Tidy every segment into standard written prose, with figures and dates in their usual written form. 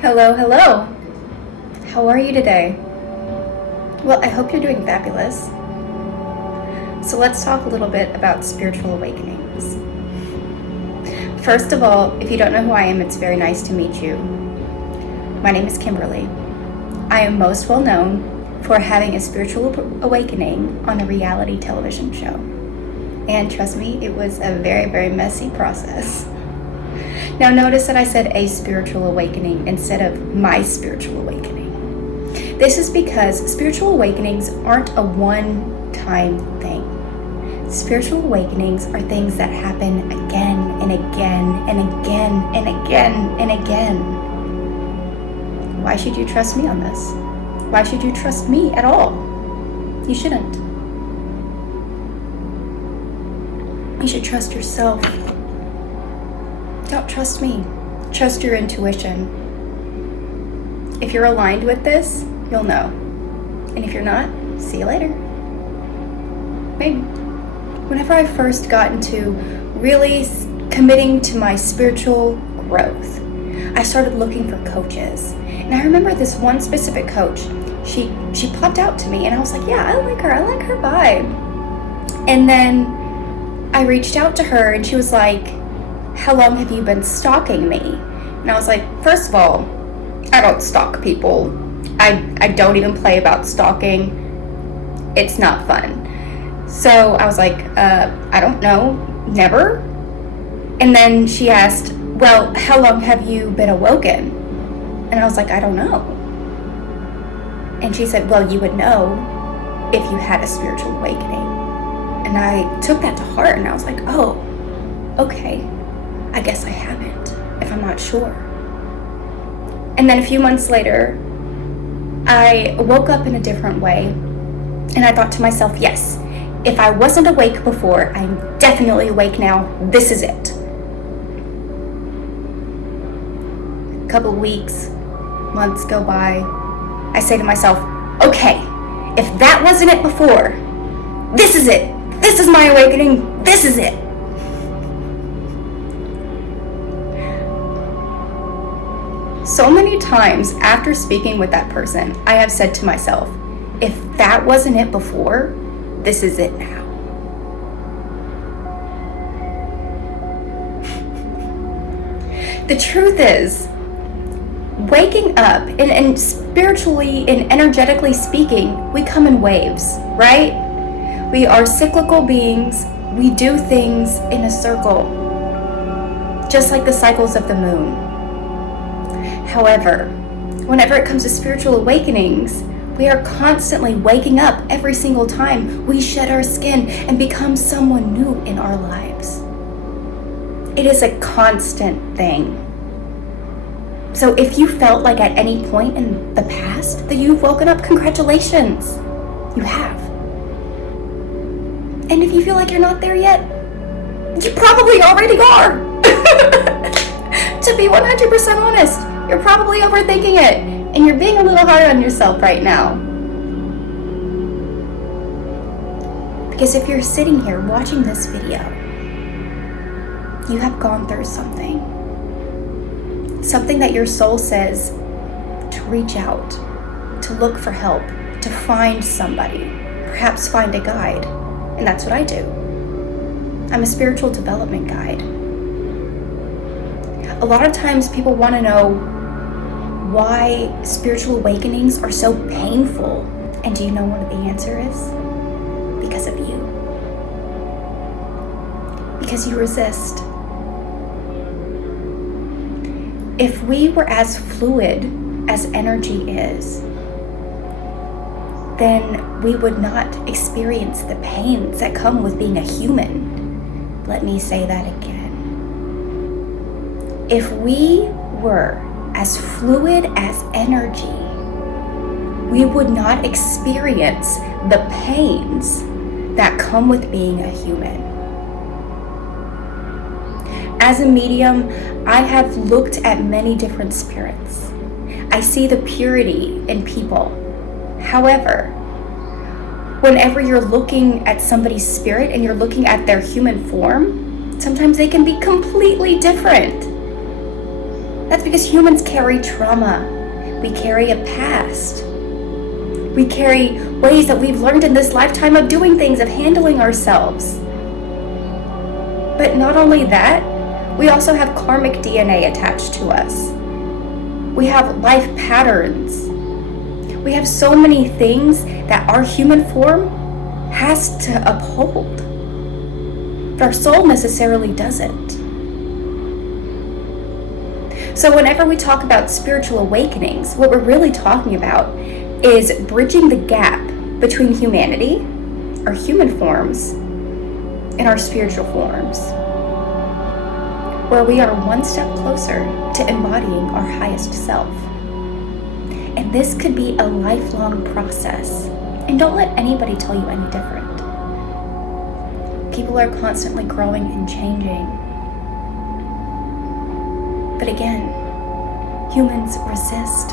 Hello, hello. How are you today? Well, I hope you're doing fabulous. So let's talk a little bit about spiritual awakenings. First of all, if you don't know who I am, it's very nice to meet you. My name is Kimberly. I am most well known for having a spiritual awakening on a reality television show. And trust me, it was a very, very messy process. Now notice that I said a spiritual awakening instead of my spiritual awakening. This is because spiritual awakenings aren't a one-time thing. Spiritual awakenings are things that happen again and again and again and again and again. Why should you trust me on this? Why should you trust me at all? You shouldn't. You should trust yourself. Don't trust me. Trust your intuition. If you're aligned with this, you'll know. And if you're not, see you later. Maybe. Whenever I first got into really committing to my spiritual growth, I started looking for coaches. And I remember this one specific coach. She popped out to me and I was like, yeah, I like her vibe. And then I reached out to her and she was like, how long have you been stalking me? And I was like, first of all, I don't stalk people. I don't even play about stalking. It's not fun. So I was like, I don't know, never. And then she asked, well, how long have you been awoken? And I was like, I don't know. And she said, well, you would know if you had a spiritual awakening. And I took that to heart and I was like, oh, okay. I guess I haven't, if I'm not sure. And then a few months later, I woke up in a different way. And I thought to myself, yes, if I wasn't awake before, I'm definitely awake now. This is it. A couple of weeks, months go by. I say to myself, okay, if that wasn't it before, this is it. This is my awakening. This is it. So many times after speaking with that person, I have said to myself, if that wasn't it before, this is it now. The truth is, waking up and spiritually and energetically speaking, we come in waves, right? We are cyclical beings. We do things in a circle, just like the cycles of the moon. However, whenever it comes to spiritual awakenings, we are constantly waking up every single time we shed our skin and become someone new in our lives. It is a constant thing. So if you felt like at any point in the past that you've woken up, congratulations, you have. And if you feel like you're not there yet, you probably already are. To be 100% honest, you're probably overthinking it, and you're being a little hard on yourself right now. Because if you're sitting here watching this video, you have gone through something. Something that your soul says to reach out, to look for help, to find somebody, perhaps find a guide. And that's what I do. I'm a spiritual development guide. A lot of times people want to know why spiritual awakenings are so painful. And do you know what the answer is? Because of you. Because you resist. If we were as fluid as energy is, then we would not experience the pains that come with being a human. Let me say that again. If we were as fluid as energy, we would not experience the pains that come with being a human. As a medium, I have looked at many different spirits. I see the purity in people. However, whenever you're looking at somebody's spirit and you're looking at their human form, sometimes they can be completely different. That's because humans carry trauma. We carry a past. We carry ways that we've learned in this lifetime of doing things, of handling ourselves. But not only that, we also have karmic DNA attached to us. We have life patterns. We have so many things that our human form has to uphold. But our soul necessarily doesn't. So whenever we talk about spiritual awakenings, what we're really talking about is bridging the gap between humanity, our human forms, and our spiritual forms, where we are one step closer to embodying our highest self. And this could be a lifelong process. And don't let anybody tell you any different. People are constantly growing and changing. But again, humans resist.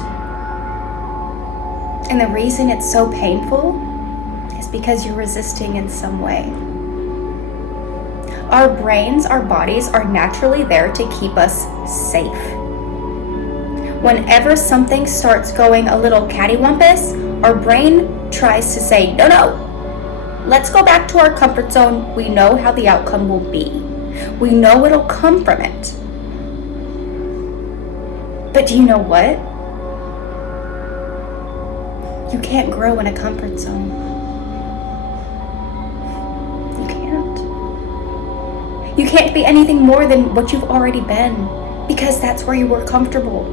And the reason it's so painful is because you're resisting in some way. Our brains, our bodies are naturally there to keep us safe. Whenever something starts going a little cattywampus, our brain tries to say, no, let's go back to our comfort zone. We know how the outcome will be. We know it'll come from it. But do you know what? You can't grow in a comfort zone. You can't. You can't be anything more than what you've already been, because that's where you were comfortable.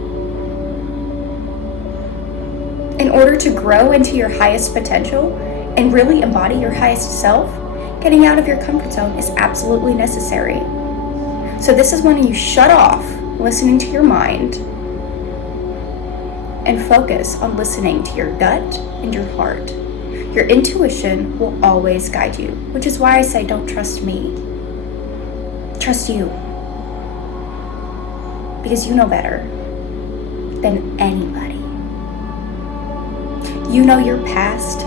In order to grow into your highest potential and really embody your highest self, getting out of your comfort zone is absolutely necessary. So this is when you shut off listening to your mind and focus on listening to your gut and your heart. Your intuition will always guide you, which is why I say don't trust me. Trust you. Because you know better than anybody. You know your past.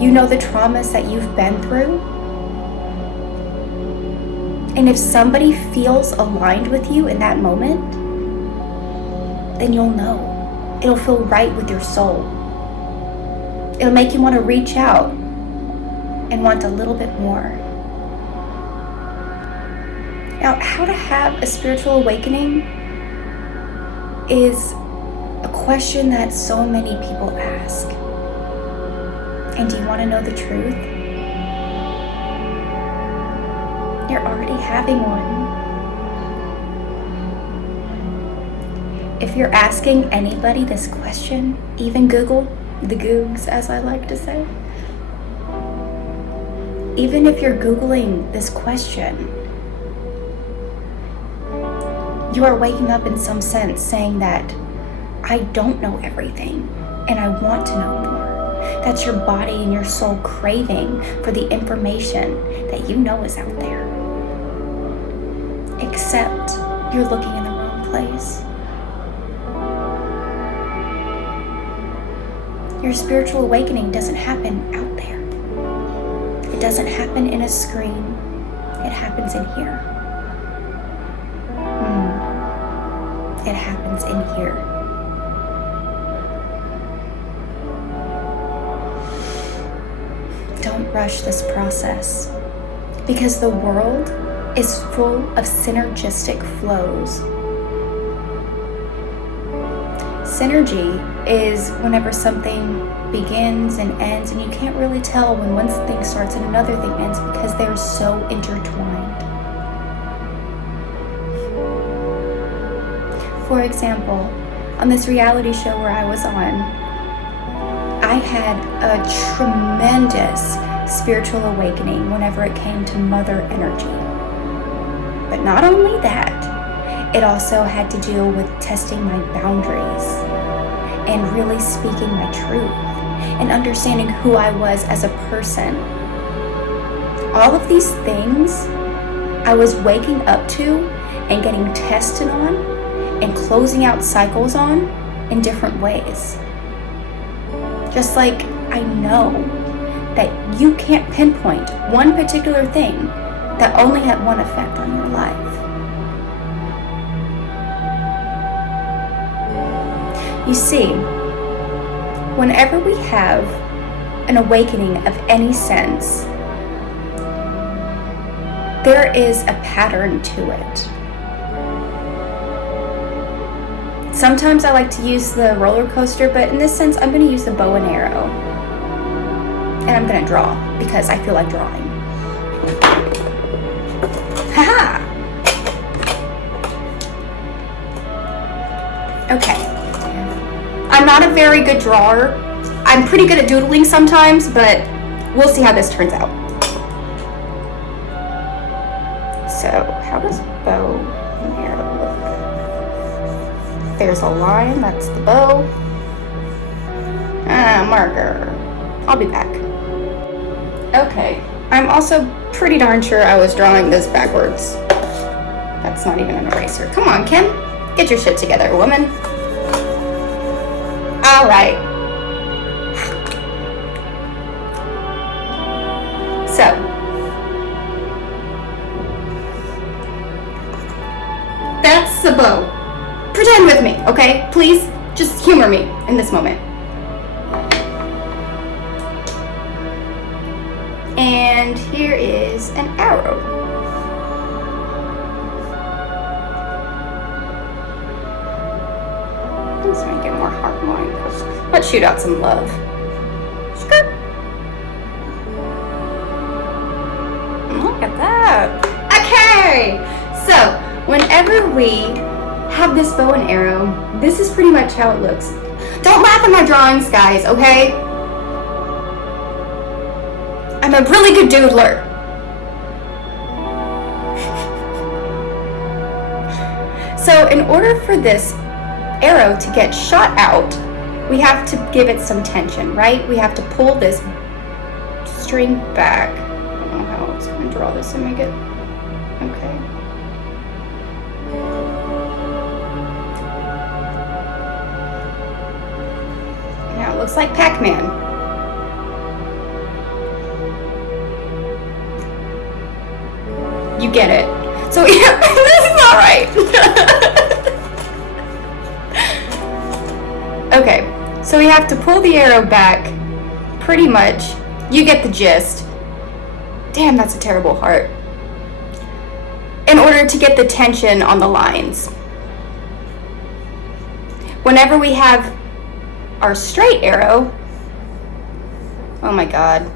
You know the traumas that you've been through. And if somebody feels aligned with you in that moment, then you'll know. It'll feel right with your soul. It'll make you want to reach out and want a little bit more. Now, how to have a spiritual awakening is a question that so many people ask. And do you want to know the truth? You're already having one. If you're asking anybody this question, even Google, the Googs as I like to say, even if you're Googling this question, you are waking up in some sense saying that I don't know everything and I want to know more. That's your body and your soul craving for the information that you know is out there. Except you're looking in the wrong place. Your spiritual awakening doesn't happen out there. It doesn't happen in a screen. It happens in here. It happens in here. Don't rush this process, because the world is full of synergistic flows. Synergy is whenever something begins and ends, and you can't really tell when one thing starts and another thing ends because they're so intertwined. For example, on this reality show where I was on, I had a tremendous spiritual awakening whenever it came to mother energy. But not only that, it also had to do with testing my boundaries and really speaking my truth and understanding who I was as a person. All of these things I was waking up to and getting tested on and closing out cycles on in different ways. Just like I know that you can't pinpoint one particular thing that only had one effect on your life. You see, whenever we have an awakening of any sense, there is a pattern to it. Sometimes I like to use the roller coaster, but in this sense, I'm going to use the bow and arrow. And I'm going to draw because I feel like drawing. Haha! Okay. I'm not a very good drawer. I'm pretty good at doodling sometimes, but we'll see how this turns out. So, how does bow and arrow look? There's a line, that's the bow. Marker. I'll be back. Okay, I'm also pretty darn sure I was drawing this backwards. That's not even an eraser. Come on, Kim. Get your shit together, woman. All right. So, that's the bow. Pretend with me, okay? Please, just humor me in this moment. And here is an arrow. Let's make it more heart line. Let's shoot out some love. Skirt. Look at that. Okay. So, whenever we have this bow and arrow, this is pretty much how it looks. Don't laugh at my drawings, guys, okay? I'm a really good doodler. So in order for this arrow to get shot out, we have to give it some tension, right? We have to pull this string back. I don't know how else I'm going to draw this and make it. Okay. Now it looks like Pac-Man. You get it. So yeah, this is not right. Okay, so we have to pull the arrow back, pretty much. You get the gist. Damn, that's a terrible heart. In order to get the tension on the lines. Whenever we have our straight arrow, oh my God.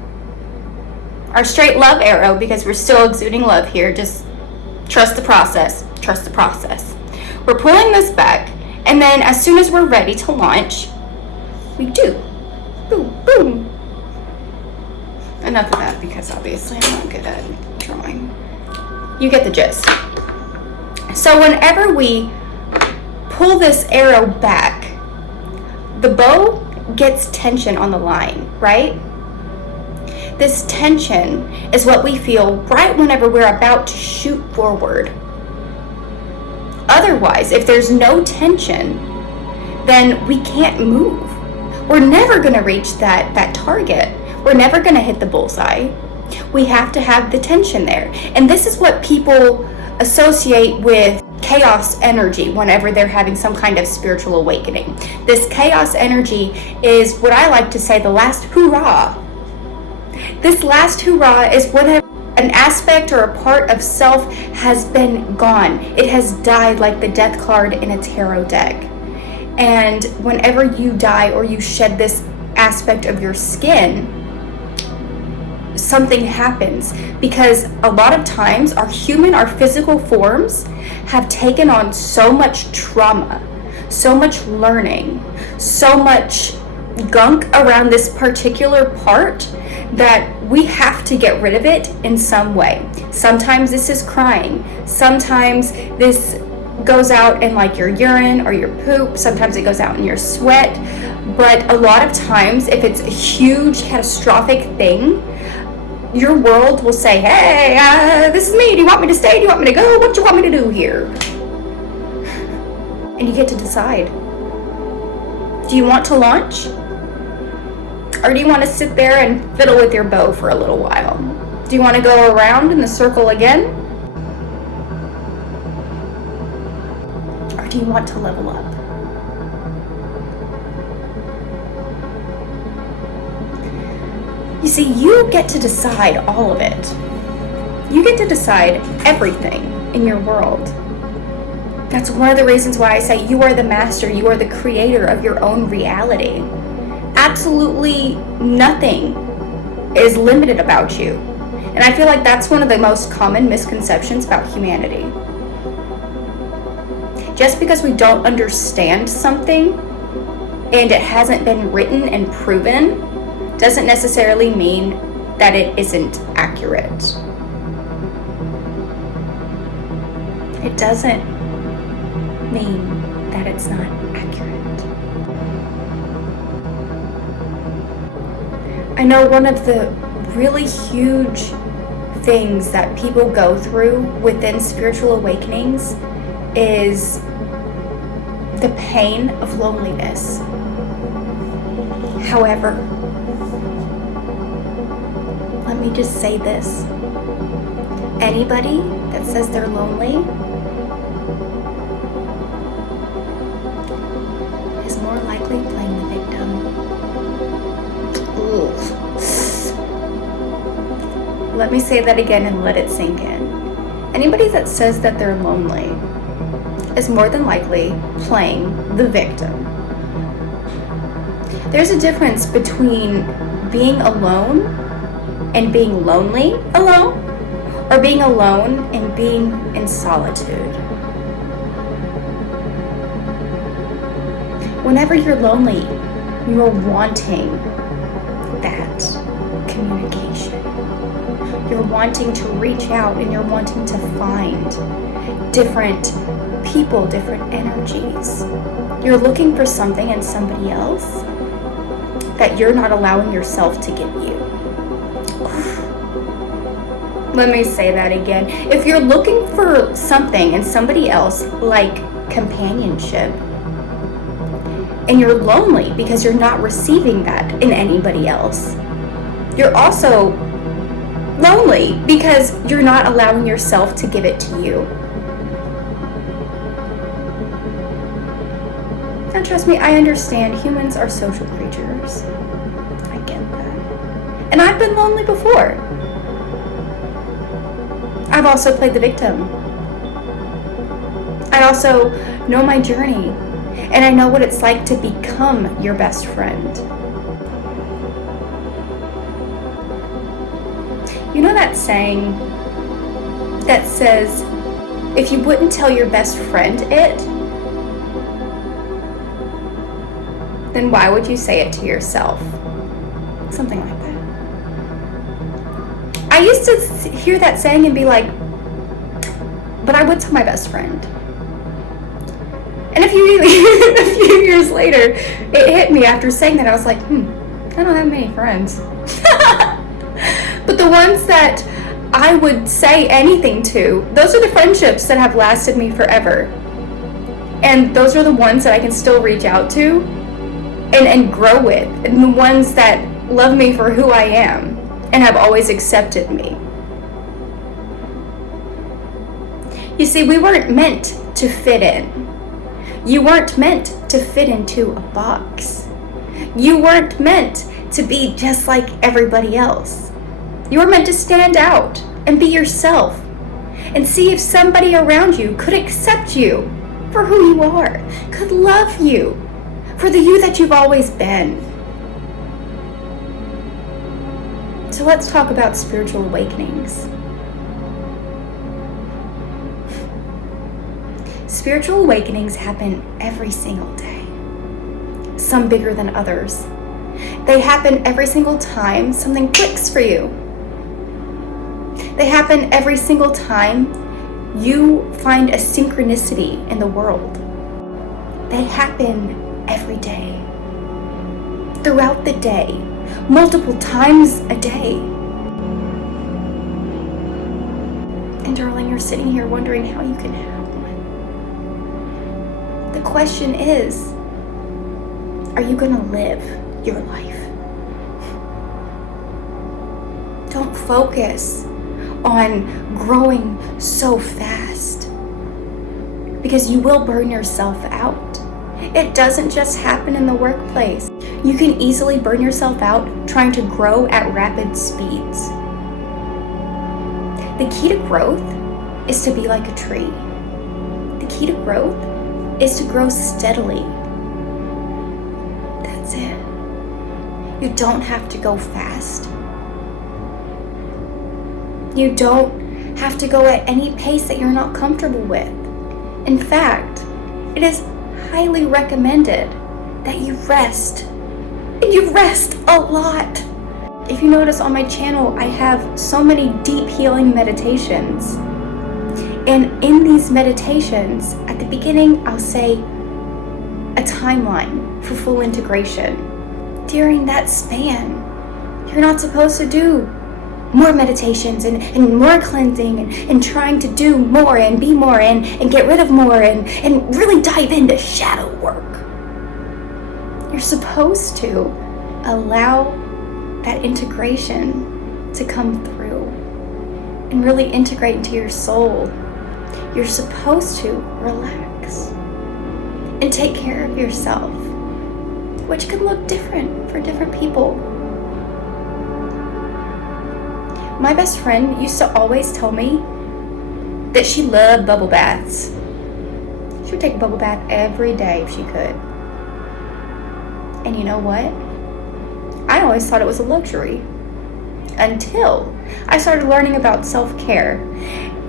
Our straight love arrow, because we're still exuding love here, just trust the process, trust the process. We're pulling this back, and then as soon as we're ready to launch, we do. Boom, boom. Enough of that, because obviously I'm not good at drawing. You get the gist. So whenever we pull this arrow back, the bow gets tension on the line, right? This tension is what we feel right whenever we're about to shoot forward. Otherwise, if there's no tension, then we can't move. We're never going to reach that target. We're never going to hit the bullseye. We have to have the tension there. And this is what people associate with chaos energy whenever they're having some kind of spiritual awakening. This chaos energy is what I like to say the last hurrah. This last hurrah is when an aspect or a part of self has been gone. It has died like the death card in a tarot deck. And whenever you die or you shed this aspect of your skin, something happens. Because a lot of times our physical forms have taken on so much trauma, so much learning, so much gunk around this particular part that we have to get rid of it in some way. Sometimes this is crying. Sometimes this goes out in like your urine or your poop. Sometimes it goes out in your sweat. But a lot of times, if it's a huge catastrophic thing, your world will say, hey, this is me. Do you want me to stay? Do you want me to go? What do you want me to do here? And you get to decide. Do you want to launch? Or do you want to sit there and fiddle with your bow for a little while? Do you want to go around in the circle again? Or do you want to level up? You see, you get to decide all of it. You get to decide everything in your world. That's one of the reasons why I say you are the master, you are the creator of your own reality. Absolutely nothing is limited about you. And I feel like that's one of the most common misconceptions about humanity. Just because we don't understand something and it hasn't been written and proven doesn't necessarily mean that it isn't accurate. It doesn't mean that it's not accurate. I know one of the really huge things that people go through within spiritual awakenings is the pain of loneliness. However, let me just say this. Anybody that says they're lonely is more likely playing the victim. Ugh. Let me say that again and let it sink in. Anybody that says that they're lonely is more than likely playing the victim. There's a difference between being alone and being lonely alone, or being alone and being in solitude. Whenever you're lonely, you are wanting that communication. You're wanting to reach out and you're wanting to find different people, different energies. You're looking for something in somebody else that you're not allowing yourself to give you. Let me say that again. If you're looking for something in somebody else, like companionship, and you're lonely because you're not receiving that in anybody else, you're also lonely because you're not allowing yourself to give it to you. Now trust me, I understand humans are social creatures. I get that. And I've been lonely before. I've also played the victim. I also know my journey, and I know what it's like to become your best friend. You know that saying that says, if you wouldn't tell your best friend it, then why would you say it to yourself? Something like that. I used to hear that saying and be like, but I would tell my best friend. And a few years later, it hit me after saying that. I was like, I don't have many friends. But the ones that I would say anything to, those are the friendships that have lasted me forever. And those are the ones that I can still reach out to and grow with. And the ones that love me for who I am and have always accepted me. You see, we weren't meant to fit in. You weren't meant to fit into a box. You weren't meant to be just like everybody else. You were meant to stand out and be yourself and see if somebody around you could accept you for who you are, could love you for the you that you've always been. So let's talk about spiritual awakenings. Spiritual awakenings happen every single day, some bigger than others. They happen every single time something clicks for you. They happen every single time you find a synchronicity in the world. They happen every day, throughout the day, multiple times a day. And darling, you're sitting here wondering how you can have one. The question is, are you going to live your life? Don't focus on growing so fast, because you will burn yourself out. It doesn't just happen in the workplace. You can easily burn yourself out trying to grow at rapid speeds. The key to growth is to be like a tree. The key to growth is to grow steadily. That's it. You don't have to go fast. You don't have to go at any pace that you're not comfortable with. In fact, it is highly recommended that you rest. And you rest a lot. If you notice on my channel, I have so many deep healing meditations. And in these meditations, at the beginning, I'll say a timeline for full integration. During that span, you're not supposed to do more meditations and more cleansing and trying to do more and be more and get rid of more and really dive into shadow work. You're supposed to allow that integration to come through and really integrate into your soul. You're supposed to relax and take care of yourself, which can look different for different people. My best friend used to always tell me that she loved bubble baths. She would take a bubble bath every day if she could. And you know what? I always thought it was a luxury until I started learning about self-care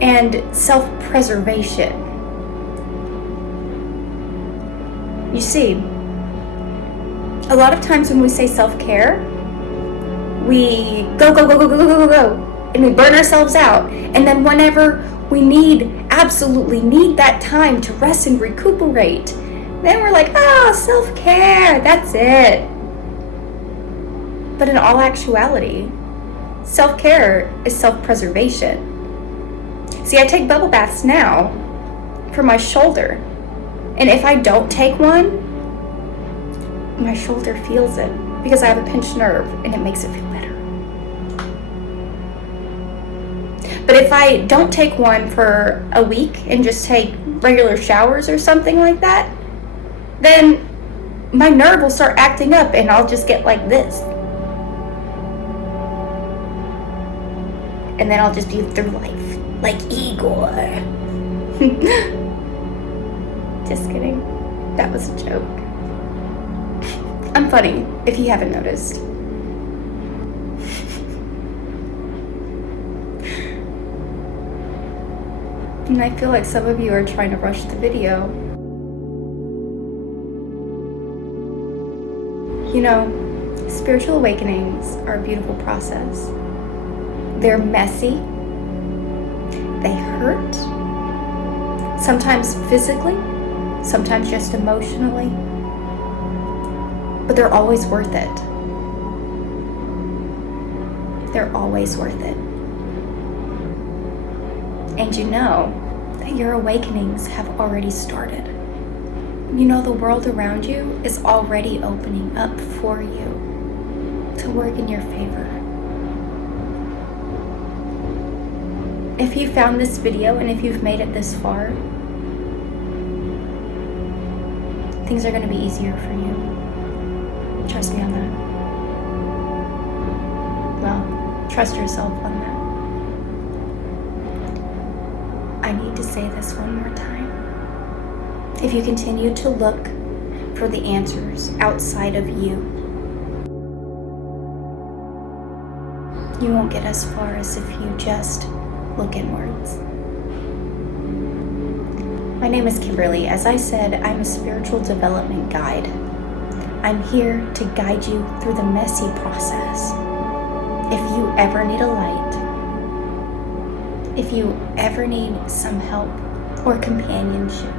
and self-preservation. You see, a lot of times when we say self-care, we go, and we burn ourselves out. And then whenever we absolutely need that time to rest and recuperate, then we're like, self-care, that's it. But in all actuality, self-care is self-preservation. See, I take bubble baths now for my shoulder. And if I don't take one, my shoulder feels it because I have a pinched nerve and it makes it feel better. But if I don't take one for a week and just take regular showers or something like that, then my nerve will start acting up and I'll just get like this. And then I'll just be through life like Igor. Just kidding. That was a joke. I'm funny, if you haven't noticed. And I feel like some of you are trying to rush the video. You know, spiritual awakenings are a beautiful process. They're messy. They hurt. Sometimes physically, sometimes just emotionally. But they're always worth it. They're always worth it. And you know that your awakenings have already started. You know the world around you is already opening up for you to work in your favor. If you found this video and if you've made it this far, things are going to be easier for you. Trust me on that. Well, trust yourself on that. I need to say this one more time. If you continue to look for the answers outside of you, you won't get as far as if you just look inwards. My name is Kimberly. As I said, I'm a spiritual development guide. I'm here to guide you through the messy process. If you ever need a light, if you ever need some help or companionship.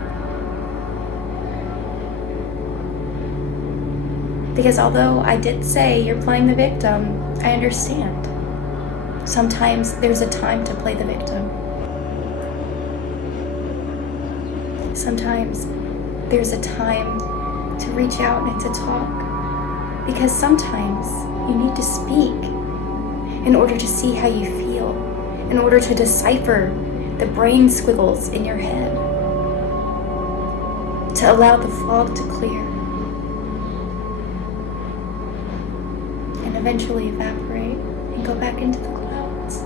Because although I did say you're playing the victim, I understand. Sometimes there's a time to play the victim. Sometimes there's a time to reach out and to talk. Because sometimes you need to speak in order to see how you feel, in order to decipher the brain squiggles in your head, to allow the fog to clear. eventually evaporate and go back into the clouds,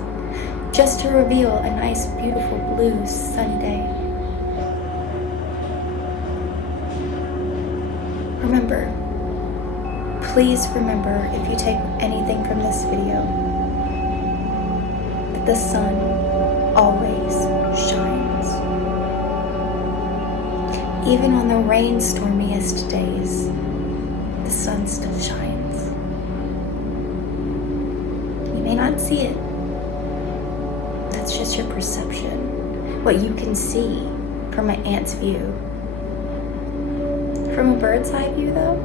just to reveal a nice, beautiful, blue, sunny day. Remember, please remember, if you take anything from this video, that the sun always shines. Even on the rainstormiest days, the sun still shines. You may not see it. That's just your perception. What you can see from an ant's view. From a bird's eye view, though,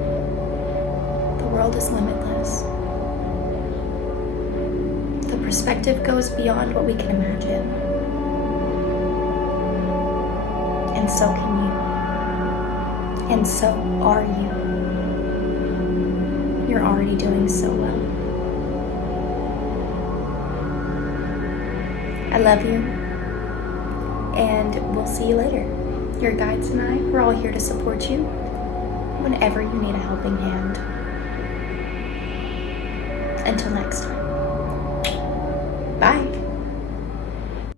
the world is limitless. The perspective goes beyond what we can imagine. And so can you. And so are you. You're already doing so well. I love you, and we'll see you later. Your guides and I, we're all here to support you whenever you need a helping hand. Until next time.